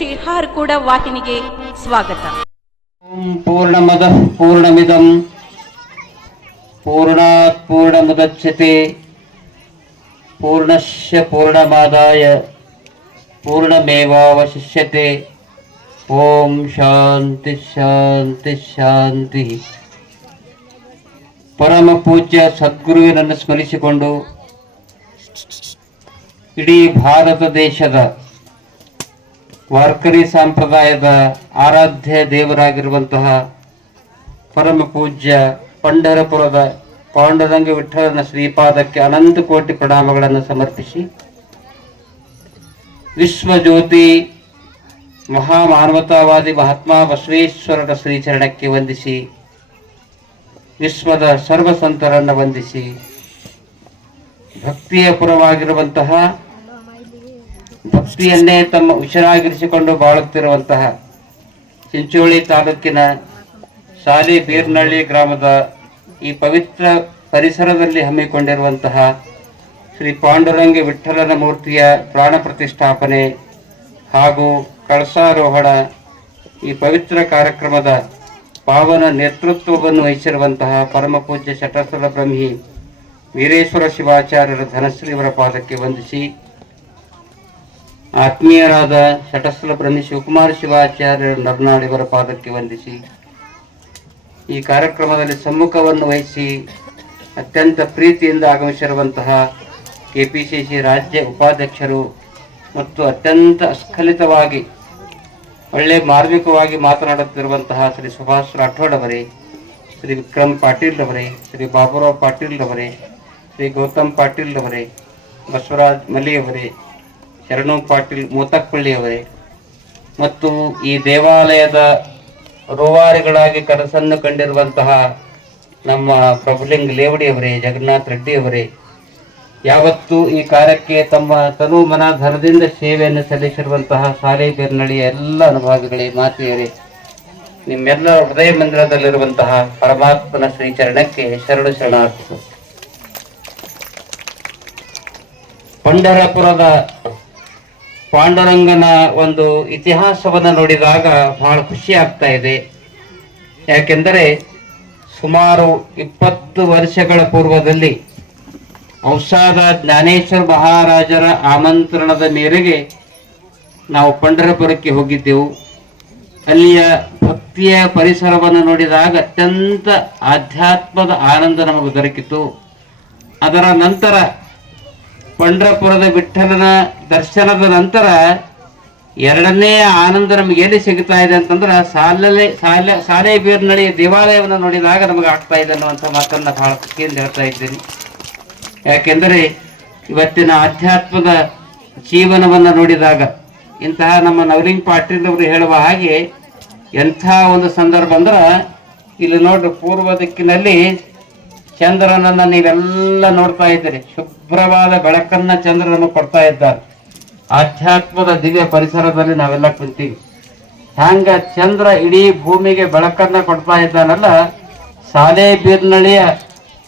ಶಿಹಾರ್ಕೂಡ ವಾಹಿನಿಗೆ ಸ್ವಾಗತ. ಪೂರ್ಣಮದಃ ಪೂರ್ಣಮಿದಂ. ಪೂರ್ಣಾತ್ ಪೂರ್ಣಮುದಚ್ಯತೆ. ಪೂರ್ಣಶ್ಯ ಪೂರ್ಣಮಾದಾಯ. ಪೂರ್ಣಮೇವಾವಶಿಷ್ಯತೆ. ಓಂ ಶಾಂತಿ ಶಾಂತಿ ಶಾಂತಿ. ಪರಮ ಪೂಜ್ಯ ಸದ್ಗುರುವಿನನ್ನು ಸ್ಮರಿಸಿಕೊಂಡು ಇಡೀ ಭಾರತ ದೇಶದ ವಾರ್ಕರಿ ಸಂಪ್ರದಾಯದ ಆರಾಧ್ಯ ದೇವರಾಗಿರುವಂತಹ ಪರಮ ಪೂಜ್ಯ ಪಂಡರಪುರದ ಪಾಂಡುರಂಗ ವಿಠಲನ ಶ್ರೀಪಾದಕ್ಕೆ ಅನಂತ ಕೋಟಿ ಪ್ರಣಾಮಗಳನ್ನು ಸಮರ್ಪಿಸಿ ವಿಶ್ವಜ್ಯೋತಿ ಮಹಾಮಾನವತಾವಾದಿ ಮಹಾತ್ಮ ಬಸವೇಶ್ವರರ ಶ್ರೀಚರಣಕ್ಕೆ ವಂದಿಸಿ ವಿಶ್ವದ ಸರ್ವಸಂತರನ್ನು ವಂದಿಸಿ ಭಕ್ತಿಯ ಪುರವಾಗಿರುವಂತಹ ಭಕ್ತಿಯನ್ನೇ ತಮ್ಮ ಉಸಿರಾಗಿರಿಸಿಕೊಂಡು ಬಾಳುತ್ತಿರುವಂತಹ ಚಿಂಚೋಳಿ ತಾಲೂಕಿನ ಸಾಲಿ ಬೀರ್ನಳ್ಳಿ ಗ್ರಾಮದ ಈ ಪವಿತ್ರ ಪರಿಸರದಲ್ಲಿ ಹಮ್ಮಿಕೊಂಡಿರುವಂತಹ ಶ್ರೀ ಪಾಂಡುರಂಗ ವಿಠಲನ ಮೂರ್ತಿಯ ಪ್ರಾಣ ಪ್ರತಿಷ್ಠಾಪನೆ ಹಾಗೂ ಕಳಸಾರೋಹಣ ಈ ಪವಿತ್ರ ಕಾರ್ಯಕ್ರಮದ ಪಾವನ ನೇತೃತ್ವವನ್ನು ವಹಿಸಿರುವಂತಹ ಪರಮ ಪೂಜ್ಯ ಬ್ರಹ್ಮಿ ವೀರೇಶ್ವರ ಶಿವಾಚಾರ್ಯರ ಧನಶ್ರೀವರ ಪಾದಕ್ಕೆ ವಂದಿಸಿ ಆತ್ಮೀಯರಾದ ಶಟಸ್ಥಲ ಪ್ರಮಿ ಶಿವಕುಮಾರ ಶಿವಾಚಾರ್ಯ ನರ್ನಾಡಿವರ ಪಾದಕ್ಕೆ ವಂದಿಸಿ ಈ ಕಾರ್ಯಕ್ರಮದಲ್ಲಿ ಸಮ್ಮುಖವನ್ನು ವಹಿಸಿ ಅತ್ಯಂತ ಪ್ರೀತಿಯಿಂದ ಆಗಮಿಸಿರುವಂತಹ ಕೆಪಿಸಿಸಿ ರಾಜ್ಯ ಉಪಾಧ್ಯಕ್ಷರು ಮತ್ತು ಅತ್ಯಂತ ಅಸ್ಖಲಿತವಾಗಿ, ಒಳ್ಳೆ ಮಾರ್ಮಿಕವಾಗಿ ಮಾತನಾಡುತ್ತಿರುವಂತಹ ಶ್ರೀ ಸುಭಾಷ್ ರಾಠೋಡ್ ಅವರೇ, ಶ್ರೀ ವಿಕ್ರಮ್ ಪಾಟೀಲ್ ಅವರೇ, ಶ್ರೀ ಬಾಬುರಾವ್ ಪಾಟೀಲ್ ಅವರೇ, ಶ್ರೀ ಗೌತಮ್ ಪಾಟೀಲ್ ಅವರೇ, ಬಸವರಾಜ್ ಮಲಿ ಅವರೇ ಶರಣು ಪಾಟೀಲ್ ಅವರೇ. ಮತ್ತು ಈ ದೇವಾಲಯದ ರೋವಾರಿಗಳಾಗಿ ಕನಸನ್ನು ಕಂಡಿರುವಂತಹ ನಮ್ಮ ಪ್ರಭುಲಿಂಗ್ ಲೇವಡಿ ಅವರೇ, ಜಗನ್ನಾಥ್ ರೆಡ್ಡಿ ಅವರೇ, ಯಾವತ್ತು ಈ ಕಾರ್ಯಕ್ಕೆ ತಮ್ಮ ತನು ಮನ ಧನದಿಂದ ಸೇವೆಯನ್ನು ಸಲ್ಲಿಸಿರುವಂತಹ ಶಾಲೆ ಬೆರ್ನಳಿಯ ಎಲ್ಲ ಅನುಭಾವಿಗಳೇ, ಮಾತೆಯರೇ, ನಿಮ್ಮೆಲ್ಲ ಹೃದಯ ಮಂದಿರದಲ್ಲಿರುವಂತಹ ಪರಮಾತ್ಮನ ಶ್ರೀಚರಣಕ್ಕೆ ಶರಣು ಶರಣಾರ್ಥಿಸು ಪಂಢರಪುರದ ಪಾಂಡುರಂಗನ ಒಂದು ಇತಿಹಾಸವನ್ನು ನೋಡಿದಾಗ ಬಹಳ ಖುಷಿ ಆಗ್ತಾ ಇದೆ. ಯಾಕೆಂದರೆ ಸುಮಾರು ಇಪ್ಪತ್ತು ವರ್ಷಗಳ ಪೂರ್ವದಲ್ಲಿ ಔಷಾದ ಜ್ಞಾನೇಶ್ವರ ಮಹಾರಾಜರ ಆಮಂತ್ರಣದ ಮೇರೆಗೆ ನಾವು ಪಂಡರಪುರಕ್ಕೆ ಹೋಗಿದ್ದೆವು. ಅಲ್ಲಿಯ ಭಕ್ತಿಯ ಪರಿಸರವನ್ನು ನೋಡಿದಾಗ ಅತ್ಯಂತ ಆಧ್ಯಾತ್ಮದ ಆನಂದ ನಮಗೆ ದೊರಕಿತು. ಅದರ ನಂತರ ಪಂಡ್ರಪುರದ ವಿಠಲನ ದರ್ಶನದ ನಂತರ ಎರಡನೇ ಆನಂದ ನಮಗೆ ಎಲ್ಲಿ ಸಿಗ್ತಾ ಇದೆ ಅಂತಂದ್ರೆ ಸಾಲಲೆ ಸಾಲೆ ಸಾಲೆ ಬೀರ್ನಳಿ ದೇವಾಲಯವನ್ನು ನೋಡಿದಾಗ ನಮಗೆ ಆಗ್ತಾ ಇದೆ ಅನ್ನುವಂಥ ಮಾತನ್ನ ಬಹಳ ಖುಷಿಯಿಂದ ಹೇಳ್ತಾ ಇದ್ದೀನಿ. ಯಾಕೆಂದರೆ ಇವತ್ತಿನ ಆಧ್ಯಾತ್ಮದ ಜೀವನವನ್ನು ನೋಡಿದಾಗ ಇಂತಹ ನಮ್ಮ ನವಲಿಂಗ್ ಪಾಟೀಲ್ ಅವರು ಹೇಳುವ ಹಾಗೆ ಎಂಥ ಒಂದು ಸಂದರ್ಭ ಅಂದ್ರೆ ಇಲ್ಲಿ ನೋಡ್ರಿ ಪೂರ್ವ ದಿಕ್ಕಿನಲ್ಲಿ ಚಂದ್ರನನ್ನ ನೀವೆಲ್ಲ ನೋಡ್ತಾ ಇದ್ದೀರಿ. ಶುಭ್ರವಾದ ಬೆಳಕನ್ನ ಚಂದ್ರ ನಮಗೆ ಕೊಡ್ತಾ ಇದ್ದಾರೆ. ಆಧ್ಯಾತ್ಮದ ದಿವ್ಯ ಪರಿಸರದಲ್ಲಿ ನಾವೆಲ್ಲ ಕುಂತೀವಿ. ಹ್ಯಾಂಗ ಚಂದ್ರ ಇಡೀ ಭೂಮಿಗೆ ಬೆಳಕನ್ನ ಕೊಡ್ತಾ ಇದ್ದಾನಲ್ಲ, ಸಾಲೆ ಬೀರ್ನಳಿಯ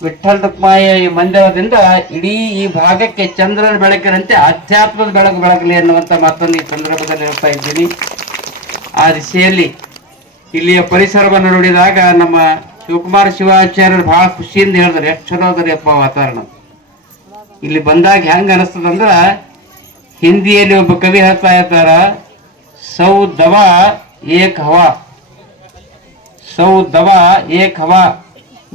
ವಿಠಲ್ ರುಕ್ಮಾಯ ಈ ಮಂದಿರದಿಂದ ಇಡೀ ಈ ಭಾಗಕ್ಕೆ ಚಂದ್ರನ ಬೆಳಕಿನಂತೆ ಆಧ್ಯಾತ್ಮದ ಬೆಳಕು ಬೆಳಗಲಿ ಅನ್ನುವಂಥ ಮಾತನ್ನು ಈ ಸಂದರ್ಭದಲ್ಲಿ ಹೇಳ್ತಾ ಇದ್ದೀನಿ. ಆ ದಿಶೆಯಲ್ಲಿ ಇಲ್ಲಿಯ ಪರಿಸರವನ್ನು ನೋಡಿದಾಗ ನಮ್ಮ ಶಿವಕುಮಾರ ಶಿವಾಚಾರ್ಯರು ಬಹಳ ಖುಷಿಯಿಂದ ಹೇಳಿದ್ರು, ಎಷ್ಟು ಚಲೋ ಅದರಿ ಅಪ್ಪ ವಾತಾವರಣ. ಇಲ್ಲಿ ಬಂದಾಗ ಹೆಂಗ ಅನಿಸ್ತದಂದ್ರ ಹಿಂದಿಯಲ್ಲಿ ಒಬ್ಬ ಕವಿ ಹೇಳ್ತಾ ಇರ್ತಾರ ಸೌ ದವಾ ಏಕ್ ಹವಾ. ಸೌ ದವಾ ಏಕ್ ಹವಾ.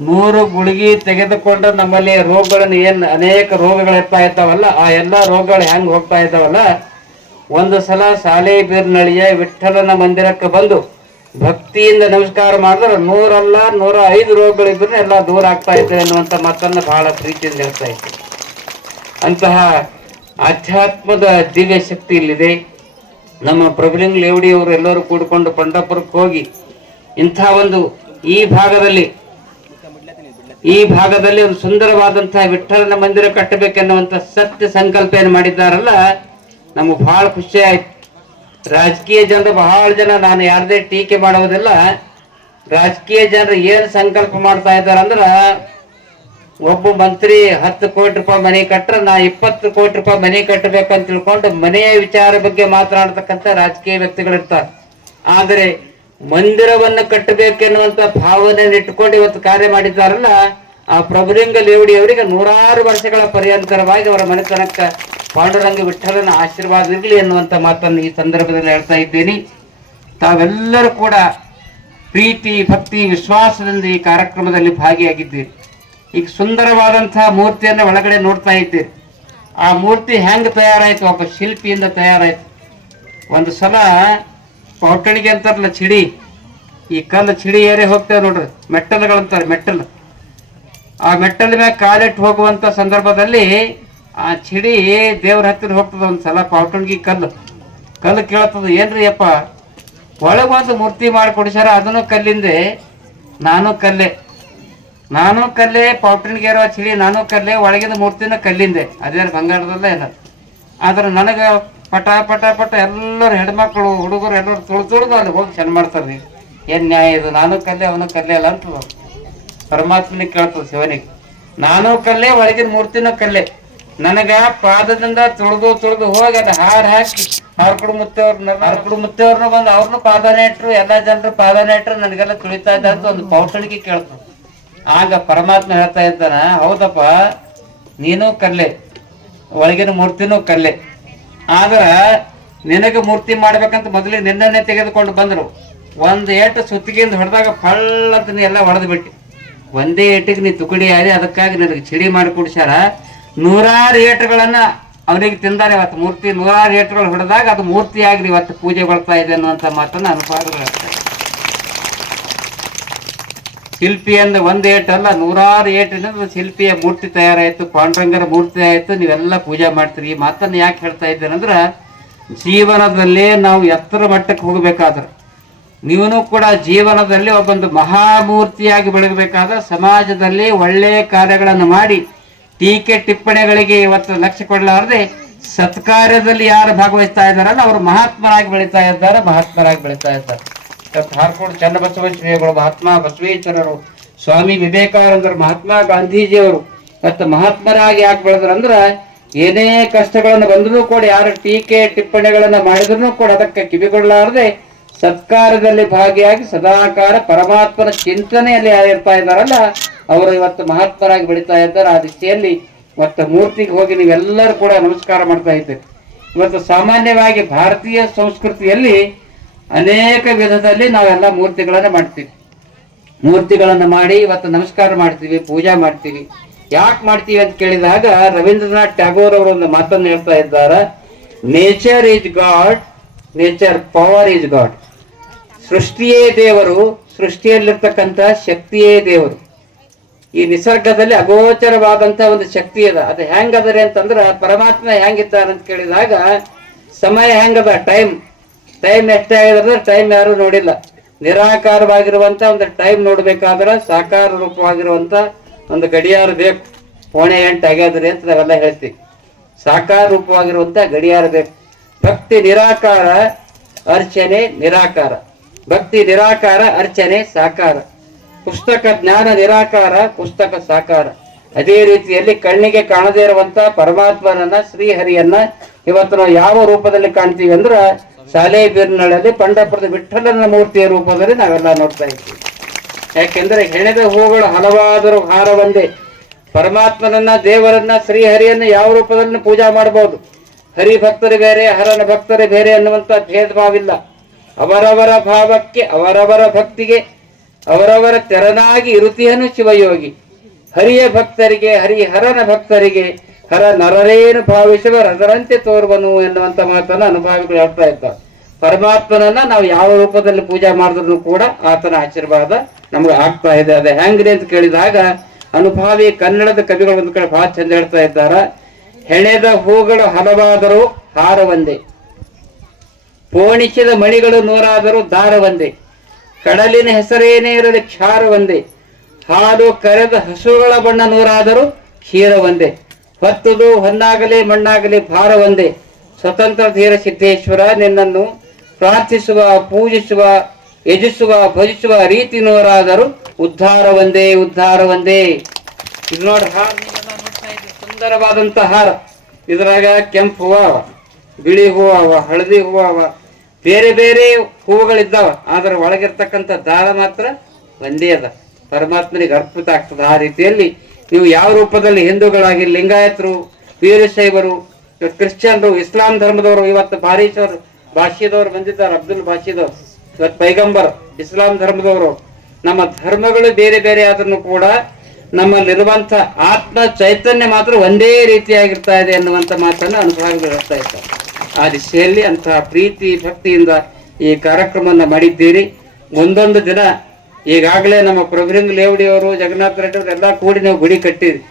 ನೂರು ಗುಳಿಗೆ ತೆಗೆದುಕೊಂಡು ನಮ್ಮಲ್ಲಿ ರೋಗಗಳನ್ನು ಏನ್ ಅನೇಕ ರೋಗಗಳು ಇರ್ತಾ ಇರ್ತಾವಲ್ಲ ಆ ಎಲ್ಲಾ ರೋಗಗಳು ಹೆಂಗ್ ಹೋಗ್ತಾ ಇದ್ದಾವಲ್ಲ, ಒಂದು ಸಲ ಸಾಲೆ ಬೀರ್ನಳಿಯ ವಿಠಲನ ಮಂದಿರಕ್ಕೆ ಬಂದು ಭಕ್ತಿಯಿಂದ ನಮಸ್ಕಾರ ಮಾಡಿದ್ರೆ ನೂರಲ್ಲ ನೂರ ಐದು ರೋಗಗಳಿದ್ರು ಎಲ್ಲ ದೂರ ಆಗ್ತಾ ಇದೆ ಅನ್ನುವಂಥ ಮಾತನ್ನ ಬಹಳ ಪ್ರೀತಿಯಿಂದ ಹೇಳ್ತಾ ಇದ್ದೆ. ಅಂತಹ ಆಧ್ಯಾತ್ಮದ ದಿವ್ಯ ಶಕ್ತಿ ಇಲ್ಲಿದೆ. ನಮ್ಮ ಪ್ರಭುಲಿಂಗ್ ಲೇವಡಿ ಅವರು ಎಲ್ಲರೂ ಕೂಡಿಕೊಂಡು ಪಂಡಪುರಕ್ಕೆ ಹೋಗಿ ಇಂಥ ಒಂದು ಈ ಭಾಗದಲ್ಲಿ ಈ ಭಾಗದಲ್ಲಿ ಒಂದು ಸುಂದರವಾದಂತಹ ವಿಠಲನ ಮಂದಿರ ಕಟ್ಟಬೇಕೆನ್ನುವಂಥ ಸತ್ಯ ಸಂಕಲ್ಪ ಏನು ಮಾಡಿದ್ದಾರಲ್ಲ, ನಮಗೆ ಬಹಳ ಖುಷಿ ಆಯ್ತು. ರಾಜಕೀಯ ಜನರು ಬಹಳ ಜನ, ನಾನು ಯಾರದೇ ಟೀಕೆ ಮಾಡುವುದಿಲ್ಲ. ರಾಜಕೀಯ ಜನರು ಏನ್ ಸಂಕಲ್ಪ ಮಾಡ್ತಾ ಇದ್ದಾರೆ ಅಂದ್ರ, ಒಬ್ಬ ಮಂತ್ರಿ ಹತ್ತು ಕೋಟಿ ರೂಪಾಯಿ ಮನೆ ಕಟ್ಟರೆ ನಾ ಇಪ್ಪತ್ತು ಕೋಟಿ ರೂಪಾಯಿ ಮನೆ ಕಟ್ಟಬೇಕಂತ ತಿಳ್ಕೊಂಡು ಮನೆಯ ವಿಚಾರ ಬಗ್ಗೆ ಮಾತನಾಡ್ತಕ್ಕಂಥ ರಾಜಕೀಯ ವ್ಯಕ್ತಿಗಳಿರ್ತಾರೆ ಆದರೆ ಮಂದಿರವನ್ನು ಕಟ್ಟಬೇಕೆನ್ನುವಂತ ಭಾವನೆ ಇಟ್ಟುಕೊಂಡು ಇವತ್ತು ಕಾರ್ಯ ಮಾಡಿದ್ದಾರಲ್ಲ, ಆ ಪ್ರಭುಲಿಂಗ ಲೇವಡಿ ಅವರಿಗೆ ನೂರಾರು ವರ್ಷಗಳ ಪರ್ಯಂತರವಾಗಿ ಅವರ ಮನೆತನಕ್ಕ ಪಾಂಡುರಂಗ ವಿಠಲನ ಆಶೀರ್ವಾದ ಇರಲಿ ಎನ್ನುವಂತ ಮಾತನ್ನು ಈ ಸಂದರ್ಭದಲ್ಲಿ ಹೇಳ್ತಾ ಇದ್ದೇನೆ. ತಾವೆಲ್ಲರೂ ಕೂಡ ಪ್ರೀತಿ, ಭಕ್ತಿ, ವಿಶ್ವಾಸದಿಂದ ಈ ಕಾರ್ಯಕ್ರಮದಲ್ಲಿ ಭಾಗಿಯಾಗಿದ್ದೀರಿ. ಈಗ ಸುಂದರವಾದಂತಹ ಮೂರ್ತಿಯನ್ನು ಒಳಗಡೆ ನೋಡ್ತಾ ಇದ್ದೀರಿ. ಆ ಮೂರ್ತಿ ಹೆಂಗೆ ತಯಾರಾಯಿತು? ಒಬ್ಬ ಶಿಲ್ಪಿಯಿಂದ ತಯಾರಾಯಿತು. ಒಂದು ಸಲ ಪೌಟಣಿಗೆ ಅಂತಾರಲ್ಲ ಚಿಡಿ, ಈ ಕಲ್ಲು ಚಿಡಿ ಏರಿ ಹೋಗ್ತೇವೆ ನೋಡ್ರಿ. ಮೆಟ್ಟಲುಗಳಂತಾರೆ ಮೆಟ್ಟಲು. ಆ ಮೆಟ್ಟಲ ಮ್ಯಾಗ ಕಾಲಿಟ್ಟು ಹೋಗುವಂತ ಸಂದರ್ಭದಲ್ಲಿ ಆ ಚಿಡಿ ದೇವ್ರ ಹತ್ತಿರ ಹೋಗ್ತದ ಒಂದ್ ಸಲ ಪೌಟಣಿಗೆ ಕಲ್ಲು. ಕಲ್ಲು ಕೇಳ್ತದ, ಏನ್ರಿ ಅಪ್ಪ, ಒಳಗೆ ಒಂದು ಮೂರ್ತಿ ಮಾಡಿ ಕೊಡಿಸ್ಯಾರ, ಅದನ್ನು ಕಲ್ಲಿಂದೆ? ನಾನು ಕಲ್ಲೆ. ನಾನು ಕಲ್ಲೆ ಪೌಟಣಿಗೆ ಇರೋ ಚಿಡಿ ನಾನು ಕಲ್ಲೆ ಒಳಗಿನ ಮೂರ್ತಿನ ಕಲ್ಲಿಂದೆ. ಅದೇನು ಬಂಗಾರದಲ್ಲೇ ಇಲ್ಲ ಆದ್ರೆ ನನಗೆ ಪಟ ಪಟ ಪಟ ಎಲ್ಲರೂ ಹೆಣ್ಮಕ್ಳು, ಹುಡುಗರು ಎಲ್ಲರು ತುಳು ತುಳಿದು ಅಲ್ಲಿ ಹೋಗಿ ಚೆನ್ನ ಮಾಡ್ತಾರೆ ಏನು ನ್ಯಾಯ ಇದು? ನಾನು ಕಲ್ಲೆ, ಅವನು ಕಲ್ಲೆ ಅಲ್ಲ ಅಂತ ಪರಮಾತ್ಮನಿಗೆ ಕೇಳ್ತದೆ ಶಿವನಿಗೆ. ನಾನು ಕಲ್ಲೆ ಒಳಗಿನ ಮೂರ್ತಿನೂ ಕಲ್ಲೆ. ನನಗ ಪಾದದಿಂದ ತುಳಿದು ತುಳಿದು ಹೋಗಿ ಅದ ಹಾರ ಹಾಕಿ ಹರ್ಕುಡು ಮುತ್ತೆಯವ್ರನ್ನ ಹರ್ಕುಡು ಮುತ್ತೆಯವ್ರನ್ನ ಬಂದು ಅವ್ರನ್ನೂ ಪಾದನೆ ಇಟ್ಟರು ಎಲ್ಲ ಜನರು ಪಾದನೆ ಇಟ್ರು ನನಗೆಲ್ಲ ತುಳಿತಾ ಇದ್ದ ಅಂತ ಒಂದು ಪೌಷಣಿಕೆ ಕೇಳ್ತು. ಆಗ ಪರಮಾತ್ಮ ಹೇಳ್ತಾ ಇದ್ದಾನ, ಹೌದಪ್ಪ, ನೀನು ಕಲ್ಲೆ, ಒಳಗಿನ ಮೂರ್ತಿನೂ ಕಲ್ಲೆ. ಆದ್ರ ನಿನಗೆ ಮೂರ್ತಿ ಮಾಡ್ಬೇಕಂತ ಮೊದಲಿಗೆ ನಿನ್ನನ್ನೇ ತೆಗೆದುಕೊಂಡು ಬಂದರು. ಒಂದು ಏಟು ಸುತ್ತಿಗೆಯಿಂದ ಹೊಡೆದಾಗ ಫಳ್ಳ ನೀ ಎಲ್ಲ ಹೊಡೆದು ಬಿಟ್ಟು ಒಂದೇ ಏಟಿಗೆ ನೀ ತುಕಡಿ ಆದಿ, ಅದಕ್ಕಾಗಿ ನನಗೆ ಚಿಡಿ ಮಾಡಿ ಕುಡಿಸ್ಯಾರ. ನೂರಾರು ಏಟುಗಳನ್ನ ಅವನಿಗೆ ತಿಂದಾರೆ ಇವತ್ತು ಮೂರ್ತಿ. ನೂರಾರು ಏಟುಗಳು ಹೊಡೆದಾಗ ಅದು ಮೂರ್ತಿ ಇವತ್ತು ಪೂಜೆ ಬರ್ತಾ ಇದೆ ಅನ್ನುವಂಥ ಮಾತನ್ನ ಅನುಪಾದಗಳು ಶಿಲ್ಪಿ ಅಂದ್ರೆ ಒಂದ್ ಏಟ್ ಅಲ್ಲ, ನೂರಾರು ಏಟಿನಿಂದ ಶಿಲ್ಪಿಯ ಮೂರ್ತಿ ತಯಾರಾಯಿತು ಪಾಂಡುರಂಗರ ಮೂರ್ತಿ ಆಯಿತು, ನೀವೆಲ್ಲ ಪೂಜೆ ಮಾಡ್ತೀರಿ. ಈ ಮಾತನ್ನು ಯಾಕೆ ಹೇಳ್ತಾ ಇದ್ದೇನೆಂದ್ರೆ ಜೀವನದಲ್ಲಿ ನಾವು ಎತ್ತರ ಮಟ್ಟಕ್ಕೆ ಹೋಗಬೇಕಾದ್ರೆ, ನೀವೂ ಕೂಡ ಜೀವನದಲ್ಲಿ ಒಬ್ಬೊಂದು ಮಹಾಮೂರ್ತಿಯಾಗಿ ಬೆಳಗಬೇಕಾದ್ರೆ, ಸಮಾಜದಲ್ಲಿ ಒಳ್ಳೆಯ ಕಾರ್ಯಗಳನ್ನು ಮಾಡಿ ಟೀಕೆ ಟಿಪ್ಪಣಿಗಳಿಗೆ ಇವತ್ತು ಲಕ್ಷ್ಯ ಕೊಡಲಾರದೆ ಸತ್ಕಾರ್ಯದಲ್ಲಿ ಯಾರು ಭಾಗವಹಿಸ್ತಾ ಇದ್ದಾರಲ್ಲ ಅವರು ಮಹಾತ್ಮರಾಗಿ ಬೆಳೀತಾ ಇದ್ದಾರೆ, ಮಹಾತ್ಮರಾಗಿ ಬೆಳೀತಾ ಇದ್ದಾರೆ. ಹಾರ್ಕೋಡ್ ಚನ್ನಬಸವ ಶ್ರೀಗಳು ಮಹಾತ್ಮ ಬಸವೇಶ್ವರರು, ಸ್ವಾಮಿ ವಿವೇಕಾನಂದರು, ಮಹಾತ್ಮ ಗಾಂಧೀಜಿಯವರು ಮತ್ತು ಮಹಾತ್ಮರಾಗಿ ಯಾಕೆ ಬೆಳೆದ್ರಂದ್ರ ಏನೇ ಕಷ್ಟಗಳನ್ನು ಬಂದರೂ ಕೂಡ ಯಾರು ಟೀಕೆ ಟಿಪ್ಪಣಿಗಳನ್ನು ಮಾಡಿದ್ರು ಕೂಡ ಅದಕ್ಕೆ ಕಿವಿಗೊಳ್ಳಲಾರದೆ ಸತ್ಕಾರದಲ್ಲಿ ಭಾಗಿಯಾಗಿ ಸದಾಕಾರ ಪರಮಾತ್ಮನ ಚಿಂತನೆಯಲ್ಲಿ ಯಾರು ಇರ್ತಾ ಇದ್ದಾರಲ್ಲ ಅವರು ಇವತ್ತು ಮಹಾತ್ಮರಾಗಿ ಬೆಳೀತಾ ಇದ್ದಾರೆ. ಆ ದಿಶೆಯಲ್ಲಿ ಇವತ್ತು ಮೂರ್ತಿಗೆ ಹೋಗಿ ನೀವೆಲ್ಲರೂ ಕೂಡ ನಮಸ್ಕಾರ ಮಾಡ್ತಾ ಇದ್ದೀರಿ. ಇವತ್ತು ಸಾಮಾನ್ಯವಾಗಿ ಭಾರತೀಯ ಸಂಸ್ಕೃತಿಯಲ್ಲಿ ಅನೇಕ ವಿಧದಲ್ಲಿ ನಾವೆಲ್ಲ ಮೂರ್ತಿಗಳನ್ನು ಮಾಡ್ತೀವಿ. ಮೂರ್ತಿಗಳನ್ನು ಮಾಡಿ ಇವತ್ತು ನಮಸ್ಕಾರ ಮಾಡ್ತೀವಿ, ಪೂಜಾ ಮಾಡ್ತೀವಿ. ಯಾಕೆ ಮಾಡ್ತೀವಿ ಅಂತ ಕೇಳಿದಾಗ ರವೀಂದ್ರನಾಥ್ ಟ್ಯಾಗೋರ್ ಅವರು ಒಂದು ಮಾತನ್ನು ಹೇಳ್ತಾ ಇದ್ದಾರೆ. Nature is God nature power is God ಸೃಷ್ಟಿಯೇ ದೇವರು, ಸೃಷ್ಟಿಯಲ್ಲಿರ್ತಕ್ಕಂಥ ಶಕ್ತಿಯೇ ದೇವರು. ಈ ನಿಸರ್ಗದಲ್ಲಿ ಅಗೋಚರವಾದಂತ ಒಂದು ಶಕ್ತಿ ಅದ. ಅದು ಹೆಂಗದರಿ ಅಂತಂದ್ರ ಪರಮಾತ್ಮ ಹೆಂಗಿದ್ದಾನ ಅಂತ ಕೇಳಿದಾಗ ಸಮಯ ಹೆಂಗದ ಟೈಮ್. ಟೈಮ್ ಎಷ್ಟಾಗಿದ್ರೆ ಟೈಮ್ ಯಾರು ನೋಡಿಲ್ಲ. ನಿರಾಕಾರವಾಗಿರುವಂತ ಒಂದು ಟೈಮ್ ನೋಡ್ಬೇಕಾದ್ರೆ ಸಾಕಾರ ರೂಪವಾಗಿರುವಂತ ಒಂದು ಗಡಿಯಾರ ಬೇಕು. ಪೋಣೆ ಎಂಟು ಆಗ್ಯಾದ್ರಿ ಅಂತ ನಾವೆಲ್ಲ ಹೇಳ್ತೀವಿ. ಸಾಕಾರ ರೂಪವಾಗಿರುವಂತ ಗಡಿಯಾರ ಬೇಕು. ಭಕ್ತಿ ನಿರಾಕಾರ ಅರ್ಚನೆ ನಿರಾಕಾರ. ಭಕ್ತಿ ನಿರಾಕಾರ ಅರ್ಚನೆ ಸಾಕಾರ. ಪುಸ್ತಕ ಜ್ಞಾನ ನಿರಾಕಾರ, ಪುಸ್ತಕ ಸಾಕಾರ. ಅದೇ ರೀತಿಯಲ್ಲಿ ಕಣ್ಣಿಗೆ ಕಾಣದೇ ಇರುವಂತ ಪರಮಾತ್ಮನನ್ನ, ಶ್ರೀಹರಿಯನ್ನ ಇವತ್ತು ನಾವು ಯಾವ ರೂಪದಲ್ಲಿ ಕಾಣ್ತೀವಿ ಅಂದ್ರ ಶಾಲೆ ಬೀರ್ನಳಲ್ಲಿ ಪಂಡಪುರದ ವಿಠಲನ ಮೂರ್ತಿಯ ರೂಪದಲ್ಲಿ ನಾವೆಲ್ಲ ನೋಡ್ತಾ ಇದ್ದೀವಿ ಯಾಕೆಂದ್ರೆ ಹೆಣೆದ ಹೂಗಳು ಹಲವಾದರೂ ಹಾರ ಒಂದೇ ಪರಮಾತ್ಮನನ್ನ, ದೇವರನ್ನ, ಶ್ರೀಹರಿಯನ್ನ ಯಾವ ರೂಪದಲ್ಲಿ ಪೂಜಾ ಮಾಡಬಹುದು? ಹರಿ ಭಕ್ತರು ಬೇರೆ, ಹರನ ಭಕ್ತರು ಬೇರೆ ಅನ್ನುವಂತ ಭೇದ ಭಾವಿಲ್ಲ ಅವರವರ ಭಾವಕ್ಕೆ, ಅವರವರ ಭಕ್ತಿಗೆ ಅವರವರ ತೆರನಾಗಿ ಇರುತಿಯನು ಶಿವಯೋಗಿ. ಹರಿಯ ಭಕ್ತರಿಗೆ, ಹರಿಹರನ ಭಕ್ತರಿಗೆ, ಹರ ನರರೇನು ಭಾವಿಸುವ ರಸರಂತೆ ತೋರುವನು ಎನ್ನುವಂತ ಮಾತನ್ನ ಅನುಭವಿಗಳು ಹೇಳ್ತಾ ಇರ್ತಾರೆ. ಪರಮಾತ್ಮನನ್ನ ನಾವು ಯಾವ ರೂಪದಲ್ಲಿ ಪೂಜೆ ಮಾಡಿದ್ರು ಕೂಡ ಆತನ ಆಶೀರ್ವಾದ ನಮ್ಗೆ ಆಗ್ತಾ ಇದೆ. ಅದೇ ಹೆಂಗ್ರಿ ಅಂತ ಕೇಳಿದಾಗ ಅನುಭಾವಿ ಕನ್ನಡದ ಕವಿಗಳು ಒಂದು ಕಡೆ ಬಹಳ ಚಂದ ಹೇಳ್ತಾ ಇದ್ದಾರ. ಹೆಣೆದ ಹೂಗಳು ಹಲವಾದರೂ ಹಾರ ಒಂದೇ ಪೋಣಿಸಿದ ಮಣಿಗಳು ನೂರಾದರೂ ದಾರ ಒಂದೇ ಕಡಲಿನ ಹೆಸರೇನೇ ಇರಲಿ ಕ್ಷಾರ ಒಂದೇ. ಹಾಲು ಕರೆದ ಹಸುಗಳ ಬಣ್ಣ ನೂರಾದರೂ ಕ್ಷೀರ ಒಂದೇ. ಹೊತ್ತುದು ಹೊನ್ನಾಗಲಿ ಮಣ್ಣಾಗಲಿ ಭಾರ ಒಂದೇ. ಸ್ವತಂತ್ರ ಧೀರ ಸಿದ್ದೇಶ್ವರ, ನಿನ್ನನ್ನು ಪ್ರಾರ್ಥಿಸುವ, ಪೂಜಿಸುವ ಯಜಿಸುವ ಭಜಿಸುವ ರೀತಿ ನೂರಾದರೂ ಉದ್ಧಾರ ಒಂದೇ ಉದ್ಧಾರ ಒಂದೇ. ಇದು ನೋಡಿ ಹಾರ ಸುಂದರವಾದಂತಹ ಹಾರ ಇದ್ರಾಗ ಕೆಂಪು ಹೂವ ಬಿಳಿ ಹೂವ ಹಳದಿ ಹೂವ ಬೇರೆ ಬೇರೆ ಹೂವುಗಳಿದ್ದಾವ, ಆದ್ರೆ ಒಳಗಿರ್ತಕ್ಕಂಥ ದಾರ ಮಾತ್ರ ಒಂದೇ ಅದ. ಪರಮಾತ್ಮನಿಗೆ ಅರ್ಪಿತ ಆಗ್ತದೆ. ಆ ರೀತಿಯಲ್ಲಿ ನೀವು ಯಾವ ರೂಪದಲ್ಲಿ ಹಿಂದೂಗಳಾಗಿ, ಲಿಂಗಾಯತರು, ವೀರಶೈವರು ಕ್ರಿಶ್ಚಿಯನ್ರು, ಇಸ್ಲಾಂ ಧರ್ಮದವರು, ಇವತ್ತು ಭಾರೀಶ್ವರ್ ಭಾಷೆಯದವರು ಬಂದಿದ್ದಾರೆ, ಅಬ್ದುಲ್ ಭಾಷೆದವರು ಇವತ್ತು ಪೈಗಂಬರ್, ಇಸ್ಲಾಂ ಧರ್ಮದವರು. ನಮ್ಮ ಧರ್ಮಗಳು ಬೇರೆ ಬೇರೆ ಆದ್ರೂ ಕೂಡ ನಮ್ಮಲ್ಲಿರುವಂತ ಆತ್ಮ ಚೈತನ್ಯ ಮಾತ್ರ ಒಂದೇ ರೀತಿಯಾಗಿರ್ತಾ ಇದೆ ಅನ್ನುವಂಥ ಮಾತನ್ನು ಅನುಭವಗಳು ಇರ್ತಾ ಇದ್ದಾರೆ ಆ ದಿಶೆಯಲ್ಲಿ ಅಂತಹ ಪ್ರೀತಿ ಭಕ್ತಿಯಿಂದ ಈ ಕಾರ್ಯಕ್ರಮವನ್ನು ಮಾಡಿದ್ದೀರಿ. ಒಂದೊಂದು ದಿನ ಈಗಾಗಲೇ ನಮ್ಮ ಪ್ರಭುಲಿಂಗ ಲೇವಡಿಯವರು ಜಗನ್ನಾಥ ರೆಡ್ಡಿ ಅವರು ಎಲ್ಲ ಕೂಡಿ ನೀವು ಗುಡಿ ಕಟ್ಟಿದ್ರಿ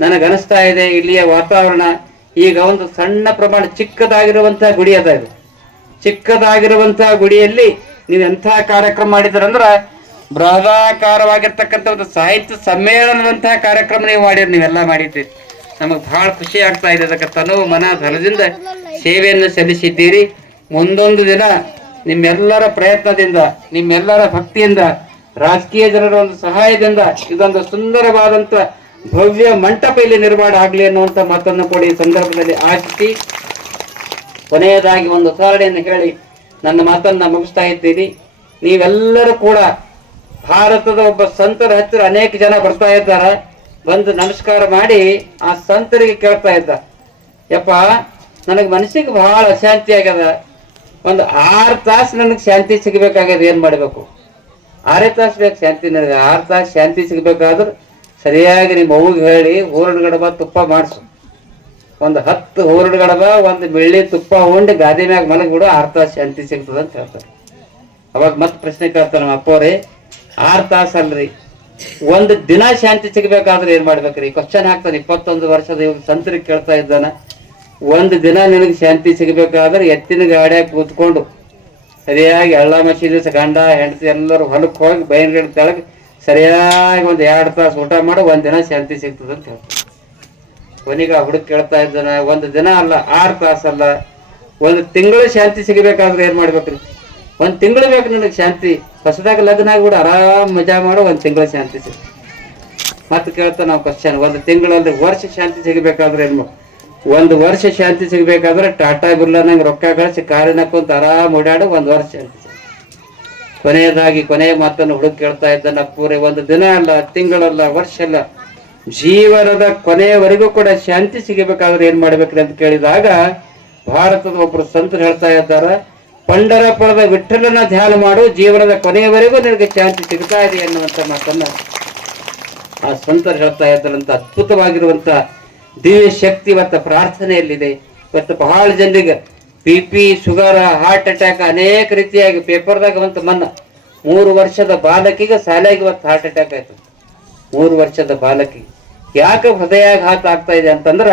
ನನಗೆ ಅನಿಸ್ತಾ ಇದೆ ಇಲ್ಲಿಯ ವಾತಾವರಣ. ಈಗ ಒಂದು ಸಣ್ಣ ಪ್ರಮಾಣ ಚಿಕ್ಕದಾಗಿರುವಂತಹ ಗುಡಿ ಅದ ಇದು. ಚಿಕ್ಕದಾಗಿರುವಂತಹ ಗುಡಿಯಲ್ಲಿ ನೀವು ಎಂಥ ಕಾರ್ಯಕ್ರಮ ಮಾಡಿದ್ರಂದ್ರ ಬೃಹದಾಕಾರವಾಗಿರ್ತಕ್ಕಂಥ ಒಂದು ಸಾಹಿತ್ಯ ಸಮ್ಮೇಳನದಂತಹ ಕಾರ್ಯಕ್ರಮ ನೀವು ಮಾಡಿರಿ, ನೀವೆಲ್ಲ ಮಾಡಿದ್ದೀರಿ. ನಮಗೆ ಬಹಳ ಖುಷಿ ಆಗ್ತಾ ಇದೆ ಅದಕ್ಕೆ ತನು ಮನ ಧನದಿಂದ ಸೇವೆಯನ್ನು ಸಲ್ಲಿಸಿದ್ದೀರಿ. ಮುಂದೊಂದು ದಿನ ನಿಮ್ಮೆಲ್ಲರ ಪ್ರಯತ್ನದಿಂದ, ನಿಮ್ಮೆಲ್ಲರ ಭಕ್ತಿಯಿಂದ, ರಾಜಕೀಯ ಜನರ ಒಂದು ಸಹಾಯದಿಂದ ಇದೊಂದು ಸುಂದರವಾದಂತ ಭವ್ಯ ಮಂಟಪ ಇಲ್ಲಿ ನಿರ್ಮಾಣ ಆಗಲಿ ಅನ್ನುವಂಥ ಮಾತನ್ನು ಕೂಡ ಈ ಸಂದರ್ಭದಲ್ಲಿ ಆಶಿಸಿ, ಕೊನೆಯದಾಗಿ ಒಂದು ಉದಾಹರಣೆಯನ್ನು ಹೇಳಿ ನನ್ನ ಮಾತನ್ನು ಮುಗಿಸ್ತಾ ಇದ್ದೀನಿ. ನೀವೆಲ್ಲರೂ ಕೂಡ ಭಾರತದ ಒಬ್ಬ ಸಂತರ ಹತ್ತಿರ ಅನೇಕ ಜನ ಬರ್ತಾ ಇದ್ದಾರೆ. ಬಂದು ನಮಸ್ಕಾರ ಮಾಡಿ ಆ ಸಂತರಿಗೆ ಕೇಳ್ತಾ ಇದ್ದ. ಯಪ್ಪ, ನನಗೆ ಮನಸ್ಸಿಗೆ ಬಹಳ ಅಶಾಂತಿ ಆಗ್ಯದ. ಒಂದು ಆರು ತಾಸು ನನಗೆ ಶಾಂತಿ ಸಿಗಬೇಕಾಗ್ಯದ, ಏನು ಮಾಡಬೇಕು? ಆರೇ ತಾಸು ಬೇಕು ಶಾಂತಿ, ನನಗೆ ಆರು ತಾಸು ಶಾಂತಿ ಸಿಗ್ಬೇಕಾದ್ರೆ ಸರಿಯಾಗಿ ನಿಮ್ಮ ಅವ್ಗೆ ಹೇಳಿ ಹೂರಣ ಗಡಬ ತುಪ್ಪ ಮಾಡಿಸು. ಒಂದು ಹತ್ತು ಹೂರಣ ಗಡಬ, ಒಂದು ಬೆಳ್ಳಿ ತುಪ್ಪ ಉಂಡು ಗಾದಿ ಮ್ಯಾಗ ಮಲಗಿಬಿಡು ಆರು ತಾಸು ಶಾಂತಿ ಸಿಗ್ತದೆ ಅಂತ ಹೇಳ್ತಾರೆ. ಅವಾಗ ಮತ್ತೆ ಪ್ರಶ್ನೆ ಕೇಳ್ತಾರೆ ನಮ್ಮ ಅಪ್ಪವ್ರಿ, ಆರು ತಾಸು ಅಲ್ರಿ? ಒಂದು ದಿನ ಶಾಂತಿ ಸಿಗ್ಬೇಕಾದ್ರೆ ಏನ್ ಮಾಡ್ಬೇಕ್ರಿ? ಕ್ವಶನ್ ಹಾಕ್ತಾನೆ, ಇಪ್ಪತ್ತೊಂದು ವರ್ಷದ ಇವಾಗ ಸಂತರಿಗೆ ಕೇಳ್ತಾ ಇದ್ದಾನ. ಒಂದು ದಿನ ನಿನಗೆ ಶಾಂತಿ ಸಿಗ್ಬೇಕಾದ್ರೆ ಎತ್ತಿನ ಗಾಡಿಯಾಗಿ ಕೂತ್ಕೊಂಡು ಸರಿಯಾಗಿ ಎಳ್ಳ ಮಸೀದಿ ಗಂಡ, ಹೆಂಡತಿ ಎಲ್ಲರೂ ಹೊಲಕ್ಕೆ ಹೋಗಿ ಬೈನ್ ತೆಳಗೆ ಸರಿಯಾಗಿ ಒಂದು ಎರಡು ತಾಸು ಊಟ ಮಾಡಿ, ಒಂದ್ ದಿನ ಶಾಂತಿ ಸಿಗ್ತದೆ ಅಂತ ಹೇಳ್ತಾರೆ ಕೊನೆಗೆ ಆ ಹುಡುಗ ಕೇಳ್ತಾ ಇದ್ದಾನ, ಒಂದು ದಿನ ಅಲ್ಲ, ಆರು ತಾಸು ಅಲ್ಲ, ಒಂದು ತಿಂಗಳು ಶಾಂತಿ ಸಿಗಬೇಕಾದ್ರೆ ಏನ್ ಮಾಡ್ಬೇಕ್ರಿ? ಒಂದ್ ತಿಂಗಳು ಬೇಕು ನನಗೆ ಶಾಂತಿ. ಹೊಸದಾಗ ಲಗ್ನ ಆಗ್ಬಿಡು ಆರಾಮ್ ಮಜಾ ಮಾಡು, ಒಂದ್ ತಿಂಗಳ ಶಾಂತಿ ಸಿಗ. ಮತ್ತೆ ಕೇಳ್ತಾ ನಾವು ಕ್ವಶನ್ ಒಂದು ತಿಂಗಳಲ್ಲಿ ವರ್ಷ ಶಾಂತಿ ಸಿಗಬೇಕಾದ್ರೆ ಏನು ಒಂದ್ ವರ್ಷ ಶಾಂತಿ ಸಿಗಬೇಕಾದ್ರೆ ಟಾಟಾ ಬಿರ್ಲಾ ನಂಗೆ ರೊಕ್ಕ ಕಳಿಸಿ ಕಾರಿನ ಕುಂತ ಆರಾಮ್ ಓಡಾಡು, ಒಂದ್ ವರ್ಷ ಶಾಂತಿ ಸಿಗ. ಕೊನೆಯದಾಗಿ ಕೊನೆಯ ಮಾತನ್ನು ಹುಡುಕ್ ಕೇಳ್ತಾ ಇದ್ದಾನ ಪೂರೆ ಒಂದು ದಿನ ಅಲ್ಲ, ತಿಂಗಳಲ್ಲ, ವರ್ಷ ಅಲ್ಲ, ಜೀವನದ ಕೊನೆಯವರೆಗೂ ಕೂಡ ಶಾಂತಿ ಸಿಗಬೇಕಾದ್ರೆ ಏನ್ ಮಾಡ್ಬೇಕ್ರಿ ಅಂತ ಕೇಳಿದಾಗ, ಭಾರತದ ಒಬ್ಬರು ಸಂತರು ಹೇಳ್ತಾ ಇದ್ದಾರೆ ಪಂಡರಪುರದ ವಿಠಲನ ಧ್ಯಾನ ಮಾಡು, ಜೀವನದ ಕೊನೆಯವರೆಗೂ ನಿನಗೆ ಶಾಂತಿ ಸಿಗ್ತಾ ಇದೆ ಅನ್ನುವಂತ ಮಾತನ್ನ ಆ ಸಂತರು ಹೇಳ್ತಾ ಇದ್ದಾರಂತ ಅದ್ಭುತವಾಗಿರುವಂತ ದಿವ್ಯ ಶಕ್ತಿ ಪ್ರಾರ್ಥನೆಯಲ್ಲಿದೆ. ಇವತ್ತು ಬಹಳ ಜನರಿಗೆ B P, sugar, heart attack ಅನೇಕ ರೀತಿಯಾಗಿ ಪೇಪರ್ದಾಗ ಬಂತು. ಮನ್ನ ಮೂರು ವರ್ಷದ ಬಾಲಕಿಗೆ ಸಾಲಾಗಿ ಇವತ್ತು ಹಾರ್ಟ್ ಅಟ್ಯಾಕ್ ಆಯ್ತು. ಮೂರು ವರ್ಷದ ಬಾಲಕಿ ಯಾಕೆ ಹೃದಯಾಘಾತ ಆಗ್ತಾ ಇದೆ ಅಂತಂದ್ರ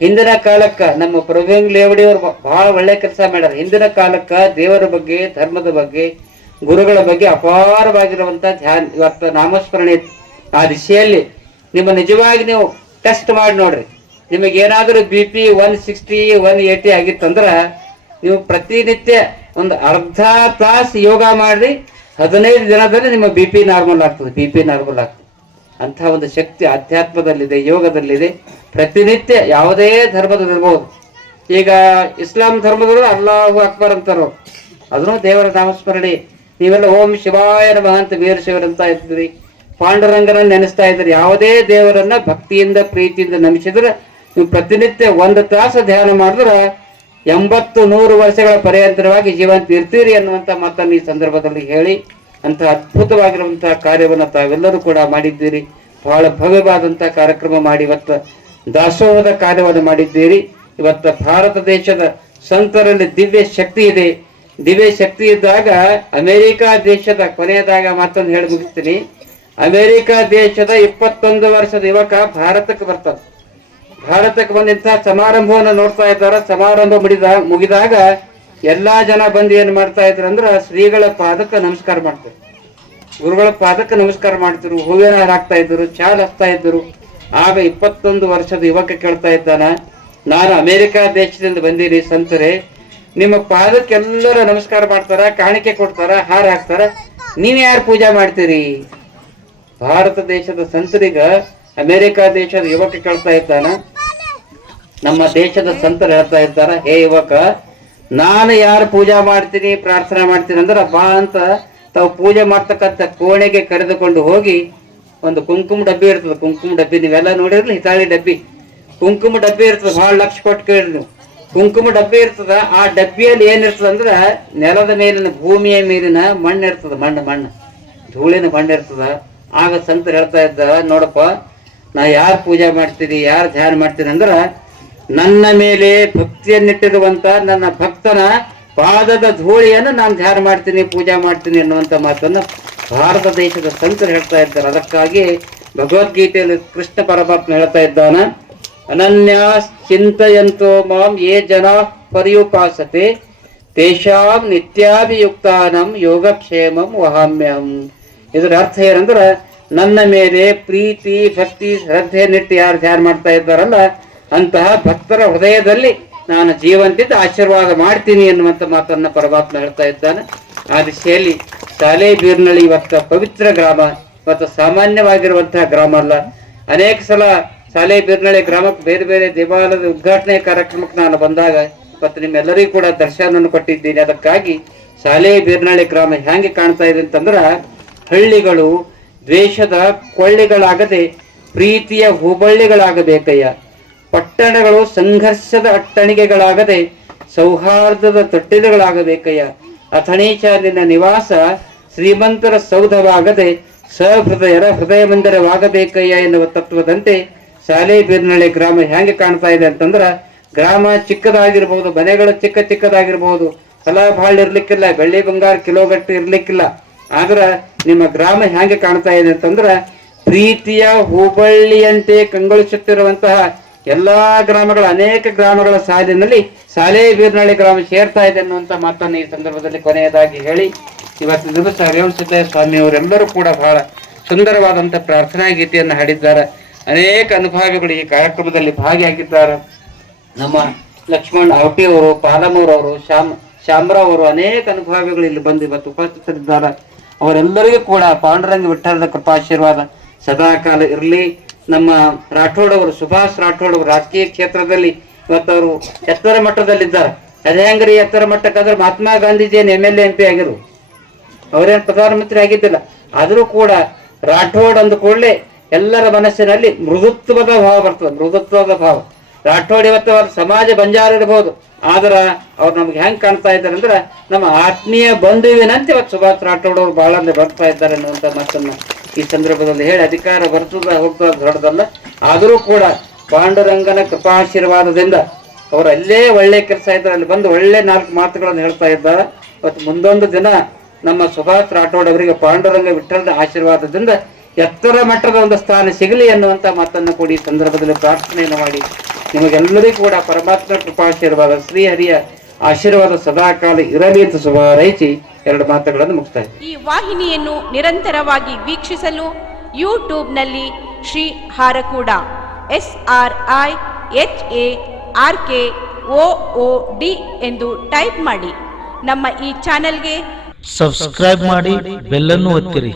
ಹಿಂದಿನ ಕಾಲಕ್ಕ ನಮ್ಮ ಪ್ರಭುಂಗ್ ಲೇವಡಿಯವರು ಬಹಳ ಒಳ್ಳೆ ಕೆಲಸ ಮಾಡ್ಯಾರ. ಹಿಂದಿನ ಕಾಲಕ್ಕ ದೇವರ ಬಗ್ಗೆ, ಧರ್ಮದ ಬಗ್ಗೆ, ಗುರುಗಳ ಬಗ್ಗೆ ಅಪಾರವಾಗಿರುವಂತ ಧ್ಯಾನ. ಇವತ್ತ ನಾಮಸ್ಮರಣೆ. ಆ ದಿಶೆಯಲ್ಲಿ ನಿಮ್ಮ ನಿಜವಾಗಿ ನೀವು ಟೆಸ್ಟ್ ಮಾಡಿ ನೋಡ್ರಿ. ನಿಮಗೆ ಏನಾದರೂ B P one sixty one eighty ಆಗಿತ್ತಂದ್ರ ನೀವು ಪ್ರತಿನಿತ್ಯ ಒಂದು ಅರ್ಧ ತಾಸು ಯೋಗ ಮಾಡ್ರಿ. ಹದಿನೈದು ದಿನದಲ್ಲಿ ನಿಮ್ಮ ಬಿ ಪಿ ನಾರ್ಮಲ್ ಆಗ್ತದೆ. ಬಿ ಪಿ ನಾರ್ಮಲ್ ಆಗ್ತದೆ. ಅಂಥ ಒಂದು ಶಕ್ತಿ ಆಧ್ಯಾತ್ಮದಲ್ಲಿದೆ, ಯೋಗದಲ್ಲಿದೆ. ಪ್ರತಿನಿತ್ಯ ಯಾವುದೇ ಧರ್ಮದಲ್ಲಿರ್ಬೋದು ಈಗ ಇಸ್ಲಾಂ ಧರ್ಮದವರು ಅಲ್ಲಾಹು ಅಕ್ಬರ್ ಅಂತಾರೋ ಅದನ್ನು ದೇವರ ನಾಮಸ್ಮರಣೆ. ನೀವೆಲ್ಲ ಓಂ ಶಿವಾಯ ನಮಃ ಅಂತ ವೀರಶಿವರಂತ ಇದ್ರಿ. ಪಾಂಡುರಂಗನ ನೆನೆಸ್ತಾ ಇದ್ರಿ. ಯಾವುದೇ ದೇವರನ್ನ ಭಕ್ತಿಯಿಂದ, ಪ್ರೀತಿಯಿಂದ ನಮಿಸಿದ್ರೆ ನೀವು ಪ್ರತಿನಿತ್ಯ ಒಂದು ತಾಸು ಧ್ಯಾನ ಮಾಡಿದ್ರೆ ಎಂಬತ್ತು ನೂರು ವರ್ಷಗಳ ಪರ್ಯಂತರವಾಗಿ ಜೀವಂತ ಇರ್ತೀರಿ ಅನ್ನುವಂತ ಮಾತನ್ನು ಈ ಸಂದರ್ಭದಲ್ಲಿ ಹೇಳಿ ಅಂತ ಅದ್ಭುತವಾಗಿರುವಂತಹ ಕಾರ್ಯವನ್ನು ತಾವೆಲ್ಲರೂ ಕೂಡ ಮಾಡಿದ್ದೀರಿ. ಬಹಳ ಭವ್ಯವಾದಂತಹ ಕಾರ್ಯಕ್ರಮ ಮಾಡಿ ಇವತ್ತು ದಾಸೋಹದ ಕಾರ್ಯವನ್ನು ಮಾಡಿದ್ದೀರಿ. ಇವತ್ತು ಭಾರತ ದೇಶದ ಸಂತರಲ್ಲಿ ದಿವ್ಯ ಶಕ್ತಿ ಇದೆ. ದಿವ್ಯ ಶಕ್ತಿ ಇದ್ದಾಗ ಅಮೆರಿಕ ದೇಶದ ಕೊನೆಯದಾಗ ಮಾತನ್ನು ಹೇಳಿ ಮುಗಿಸ್ತೀನಿ. ಅಮೆರಿಕ ದೇಶದ ಇಪ್ಪತ್ತೊಂದು ವರ್ಷದ ಯುವಕ ಭಾರತಕ್ಕೆ ಬರ್ತಾನೆ ಭಾರತಕ್ಕೆ ಬಂದಂತಹ ಸಮಾರಂಭವನ್ನು ನೋಡ್ತಾ ಇದ್ದಾರೆ? ಸಮಾರಂಭ ಮುಡಿದ ಮುಗಿದಾಗ ಎಲ್ಲಾ ಜನ ಬಂದು ಏನ್ ಮಾಡ್ತಾ ಇದ್ರು ಅಂದ್ರ ಶ್ರೀಗಳ ಪಾದಕ್ಕೆ ನಮಸ್ಕಾರ ಮಾಡ್ತಾರೆ. ಗುರುಗಳ ಪಾದಕ್ಕೆ ನಮಸ್ಕಾರ ಮಾಡ್ತಿದ್ರು. ಹೂವಿನ ಹಾಕ್ತಾ ಇದ್ರು. ಚಾಲ್ ಹಚ್ತಾ ಇದ್ರು. ಆಗ ಇಪ್ಪತ್ತೊಂದು ವರ್ಷದ ಯುವಕ ಕೇಳ್ತಾ ಇದ್ದಾನ, ನಾನು ಅಮೆರಿಕ ದೇಶದಿಂದ ಬಂದಿರಿ ಸಂತರೆ, ನಿಮ್ಮ ಪಾದಕ್ಕೆಲ್ಲರ ನಮಸ್ಕಾರ ಮಾಡ್ತಾರ, ಕಾಣಿಕೆ ಕೊಡ್ತಾರ, ಹಾರ ಹಾಕ್ತಾರ? ನೀವ್ ಯಾರು ಪೂಜೆ ಮಾಡ್ತೀರಿ? ಭಾರತ ದೇಶದ ಸಂತರಿಗ ಅಮೆರಿಕ ದೇಶದ ಯುವಕ ಕೇಳ್ತಾ ಇದ್ದಾನ. ನಮ್ಮ ದೇಶದ ಸಂತರು ಹೇಳ್ತಾ ಇದ್ದಾರ, ಹೇ ಯುವಕ, ನಾನು ಯಾರು ಪೂಜಾ ಮಾಡ್ತೀನಿ, ಪ್ರಾರ್ಥನೆ ಮಾಡ್ತೀನಿ ಅಂದ್ರೆ ಬಾ ಅಂತ ತಾವು ಪೂಜೆ ಮಾಡ್ತಕ್ಕಂಥ ಕೋಣೆಗೆ ಕರೆದುಕೊಂಡು ಹೋಗಿ ಒಂದು ಕುಂಕುಮ ಡಬ್ಬಿ ಇರ್ತದೆ, ಕುಂಕುಮ ಡಬ್ಬಿ, ನೀವೆಲ್ಲ ನೋಡಿರಲಿ, ಹಿತಾಳಿ ಡಬ್ಬಿ. ಕುಂಕುಮ ಡಬ್ಬಿ ಇರ್ತದೆ ಬಹಳ ಲಕ್ಷ ಕೊಟ್ಟು ಕೇಳಿ ನೀವು ಕುಂಕುಮ ಡಬ್ಬಿ ಇರ್ತದ, ಆ ಡಬ್ಬಿಯಲ್ಲಿ ಏನಿರ್ತದ ಅಂದ್ರ ನೆಲದ ಮೇಲಿನ, ಭೂಮಿಯ ಮೇಲಿನ ಮಣ್ಣು ಇರ್ತದ, ಮಣ್ಣು ಮಣ್ಣು. ಧೂಳಿನ ಮಣ್ಣು ಇರ್ತದ. ಆಗ ಸಂತರು ಹೇಳ್ತಾ ಇದ್ದ, ನೋಡಪ್ಪ, ನಾ ಯಾರು ಪೂಜೆ ಮಾಡ್ತೀನಿ, ಯಾರು ಧ್ಯಾನ ಮಾಡ್ತೀನಿ ಅಂದ್ರ, ನನ್ನ ಮೇಲೆ ಭಕ್ತಿಯನ್ನಿಟ್ಟಿರುವಂತ ನನ್ನ ಭಕ್ತನ ಪಾದದ ಧೂಳಿಯನ್ನು ನಾನು ಧ್ಯಾನ ಮಾಡ್ತೀನಿ, ಪೂಜೆ ಮಾಡ್ತೀನಿ ಅನ್ನುವಂತ ಮಾತನ್ನ ಭಾರತ ದೇಶದ ಸಂತರು ಹೇಳ್ತಾ ಇದ್ದಾರೆ. ಅದಕ್ಕಾಗಿ ಭಗವದ್ಗೀತೆಯಲ್ಲಿ ಕೃಷ್ಣ ಪರಮಾತ್ಮ ಹೇಳ್ತಾ ಇದ್ದಾನ, ಅನನ್ಯ ಚಿಂತೆಯಂತೋ ಮಾಂ ಯೇ ಜನ ಪರ್ಯುಪಾಸತೆ, ತೇಷಾಂ ನಿತ್ಯಾಭಿಯುಕ್ತಾನಂ ಯೋಗಕ್ಷೇಮಂ ವಹಾಮ್ಯಂ ಇದರ ಅರ್ಥ ಏನಂದ್ರೆ, ನನ್ನ ಮೇಲೆ ಪ್ರೀತಿ, ಭಕ್ತಿ ಶ್ರದ್ಧೆಯನ್ನಿಟ್ಟು ಯಾರು ಧ್ಯಾನ ಮಾಡ್ತಾ ಇದ್ದಾರಲ್ಲ, ಅಂತಹ ಭಕ್ತರ ಹೃದಯದಲ್ಲಿ ನಾನು ಜೀವಂತಿದ್ದ ಆಶೀರ್ವಾದ ಮಾಡ್ತೀನಿ ಎನ್ನುವಂತ ಮಾತನ್ನ ಪರಮಾತ್ಮ ಹೇಳ್ತಾ ಇದ್ದಾನೆ. ಆ ದಿಶೆಯಲ್ಲಿ ಶಾಲೆ ಬೀರ್ನಳ್ಳಿ ಇವತ್ತ ಪವಿತ್ರ ಗ್ರಾಮ ಇವತ್ತು ಸಾಮಾನ್ಯವಾಗಿರುವಂತಹ ಗ್ರಾಮ ಅಲ್ಲ. ಅನೇಕ ಸಲ ಶಾಲೆ ಬೀರ್ನಳ್ಳಿ ಗ್ರಾಮಕ್ಕೆ ಬೇರೆ ಬೇರೆ ದೇವಾಲಯದ ಉದ್ಘಾಟನೆ ಕಾರ್ಯಕ್ರಮಕ್ಕೆ ನಾನು ಬಂದಾಗ ಇವತ್ತು ನಿಮ್ಮೆಲ್ಲರಿಗೂ ಕೂಡ ದರ್ಶನವನ್ನು ಕೊಟ್ಟಿದ್ದೀನಿ. ಅದಕ್ಕಾಗಿ ಶಾಲೆ ಬೀರ್ನಳ್ಳಿ ಗ್ರಾಮ ಹೆಂಗೆ ಕಾಣ್ತಾ ಇದೆ ಅಂತಂದ್ರೆ ಹಳ್ಳಿಗಳು ದ್ವೇಷದ ಕೊಳ್ಳಿಗಳಾಗದೆ ಪ್ರೀತಿಯ ಹುಬಳ್ಳಿಗಳಾಗಬೇಕಯ್ಯ. ಪಟ್ಟಣಗಳು ಸಂಘರ್ಷದ ಅಟ್ಟಣಿಗೆಗಳಾಗದೆ ಸೌಹಾರ್ದದ ತೊಟ್ಟಿಲುಗಳಾಗಬೇಕಯ್ಯ. ಅಥಣೀಚ ನಿನ್ನ ನಿವಾಸ ಶ್ರೀಮಂತರ ಸೌಧವಾಗದೆ ಸಹೃದಯರ ಹೃದಯ ಮಂದಿರವಾಗಬೇಕಯ್ಯ ಎನ್ನುವ ತತ್ವದಂತೆ ಶಾಲೆ ಬೀರ್ನಳ್ಳಿ ಗ್ರಾಮ ಹೆಂಗೆ ಕಾಣ್ತಾ ಇದೆ ಅಂತಂದ್ರೆ ಗ್ರಾಮ ಚಿಕ್ಕದಾಗಿರ್ಬೋದು, ಮನೆಗಳು ಚಿಕ್ಕ ಚಿಕ್ಕದಾಗಿರ್ಬೋದು ಹೊಲ ಭಾಳ ಇರ್ಲಿಕ್ಕಿಲ್ಲ, ಬೆಳ್ಳಿ ಬಂಗಾರ ಕಿಲೋಗಟ್ಟು ಇರ್ಲಿಕ್ಕಿಲ್ಲ. ಆದ್ರೆ ನಿಮ್ಮ ಗ್ರಾಮ ಹೆಂಗೆ ಕಾಣ್ತಾ ಇದೆ ಅಂತಂದ್ರೆ ಪ್ರೀತಿಯ ಹೋಬಳ್ಳಿಯಂತೆ ಕಂಗೊಳಿಸುತ್ತಿರುವಂತಹ ಎಲ್ಲಾ ಗ್ರಾಮಗಳ, ಅನೇಕ ಗ್ರಾಮಗಳ ಸಾಲಿನಲ್ಲಿ ಸಾಲೆ ಬೀರ್ನಳ್ಳಿ ಗ್ರಾಮ ಸೇರ್ತಾ ಇದೆ ಅನ್ನುವಂತ ಮಾತನ್ನು ಈ ಸಂದರ್ಭದಲ್ಲಿ ಕೊನೆಯದಾಗಿ ಹೇಳಿ ಇವತ್ತು ದಿವಸ ರೇವಣಸಿದ್ದಯ್ಯ ಸ್ವಾಮಿ ಅವರೆಲ್ಲರೂ ಕೂಡ ಬಹಳ ಸುಂದರವಾದಂತ ಪ್ರಾರ್ಥನಾ ಗೀತೆಯನ್ನು ಹಾಡಿದ್ದಾರೆ. ಅನೇಕ ಅನುಭವಿಗಳು ಈ ಕಾರ್ಯಕ್ರಮದಲ್ಲಿ ಭಾಗಿಯಾಗಿದ್ದಾರೆ. ನಮ್ಮ ಲಕ್ಷ್ಮಣ್ ಅವರು ಪಾಲಮೂರವರು ಶ್ಯಾಮ್ ಶಾಮರಾವ್ ಅವರು ಅನೇಕ ಅನುಭವಿಗಳು ಇಲ್ಲಿ ಬಂದು ಇವತ್ತು ಉಪಸ್ಥಿತರಿದ್ದಾರೆ. ಅವರೆಲ್ಲರಿಗೂ ಕೂಡ ಪಾಂಡುರಂಗ ವಿಠಲದ ಕೃಪಾಶೀರ್ವಾದ ಸದಾಕಾಲ ಇರಲಿ. ನಮ್ಮ ರಾಠೋಡ್ ಅವರು, ಸುಭಾಷ್ ರಾಠೋಡ್ ಅವರು ರಾಜಕೀಯ ಕ್ಷೇತ್ರದಲ್ಲಿ ಇವತ್ತು ಅವರು ಎತ್ತರ ಮಟ್ಟದಲ್ಲಿದ್ದಾರೆ. ಅದೇ ಹೆಂಗ್ರಿ ಎತ್ತರ ಮಟ್ಟಕ್ಕಾದ್ರೆ Mahatma Gandhiji M L M P ಆಗಿರು ಅವರೇನು ಪ್ರಧಾನಮಂತ್ರಿ ಆಗಿದ್ದಿಲ್ಲ. ಆದರೂ ಕೂಡ ರಾಠೋಡ್ ಅಂದ ಕೂಡಲೇ ಎಲ್ಲರ ಮನಸ್ಸಿನಲ್ಲಿ ಮೃದುತ್ವದ ಭಾವ ಬರ್ತದೆ, ಮೃದುತ್ವದ ಭಾವ. ರಾಠೋಡ್ ಇವತ್ತು ಅವ್ರ ಸಮಾಜ ಬಂಜಾರ ಇರಬಹುದು ಆದ್ರೆ ಅವ್ರು ನಮ್ಗೆ ಹೆಂಗ್ ಕಾಣ್ತಾ ಇದ್ದಾರೆ ಅಂದ್ರೆ ನಮ್ಮ ಆತ್ಮೀಯ ಬಂಧುವಿನಂತೆ ಇವತ್ತು ಸುಭಾಷ್ ರಾಠೋಡ್ ಅವರು ಬಹಳ ಬರ್ತಾ ಇದ್ದಾರೆ ಅನ್ನುವಂತ ಮಾತನ್ನ ಈ ಸಂದರ್ಭದಲ್ಲಿ ಹೇಳಿ, ಅಧಿಕಾರ ಬರ್ತದ ಹೋಗ್ತದ ದೊಡ್ಡದಲ್ಲ. ಆದರೂ ಕೂಡ ಪಾಂಡುರಂಗನ ಕೃಪಾಶೀರ್ವಾದದಿಂದ ಅವರು ಅಲ್ಲೇ ಒಳ್ಳೆ ಕೆಲಸ ಇದ್ದಾರೆ, ಅಲ್ಲಿ ಬಂದು ಒಳ್ಳೆ ನಾಲ್ಕು ಮಾತುಗಳನ್ನು ಹೇಳ್ತಾ ಇದ್ದಾರೆ. ಮತ್ತು ಮುಂದೊಂದು ದಿನ ನಮ್ಮ ಸುಭಾಷ್ ರಾಠೋಡ್ ಅವರಿಗೆ ಪಾಂಡುರಂಗ ವಿಠಲದ ಆಶೀರ್ವಾದದಿಂದ ಎತ್ತರ ಮಟ್ಟದ ಒಂದು ಸ್ಥಾನ ಸಿಗಲಿ ಅನ್ನುವಂತ ಮಾತನ್ನು ಕೂಡ ಈ ಸಂದರ್ಭದಲ್ಲಿ ಪ್ರಾರ್ಥನೆಯನ್ನು ಮಾಡಿ ನಿಮಗೆಲ್ಲರಿಗೂ ಕೂಡ ಪರಮಾತ್ಮ ಕೃಪಾಶೀರ್ವಾದ, ಶ್ರೀಹರಿಯ ಆಶೀರ್ವಾದ ಸದಾಕಾಲ ಇರಲಿ ಅಂತ ಶುಭ ಹಾರೈಸಿ ಎರಡು ಮಾತುಗಳನ್ನು ಮುಗಿಸ್ತಾ ಇದ್ದೀನಿ. ಈ ವಾಹಿನಿಯನ್ನು ನಿರಂತರವಾಗಿ ವೀಕ್ಷಿಸಲು ಯೂಟ್ಯೂಬ್ನಲ್ಲಿ Shri Harakuda S R I H A R K O O D ಎಂದು ಟೈಪ್ ಮಾಡಿ ನಮ್ಮ ಈ ಚಾನೆಲ್ಗೆ ಸಬ್ಸ್ಕ್ರೈಬ್ ಮಾಡಿ ಬೆಲ್ಲನ್ನು ಒತ್ತಿರಿ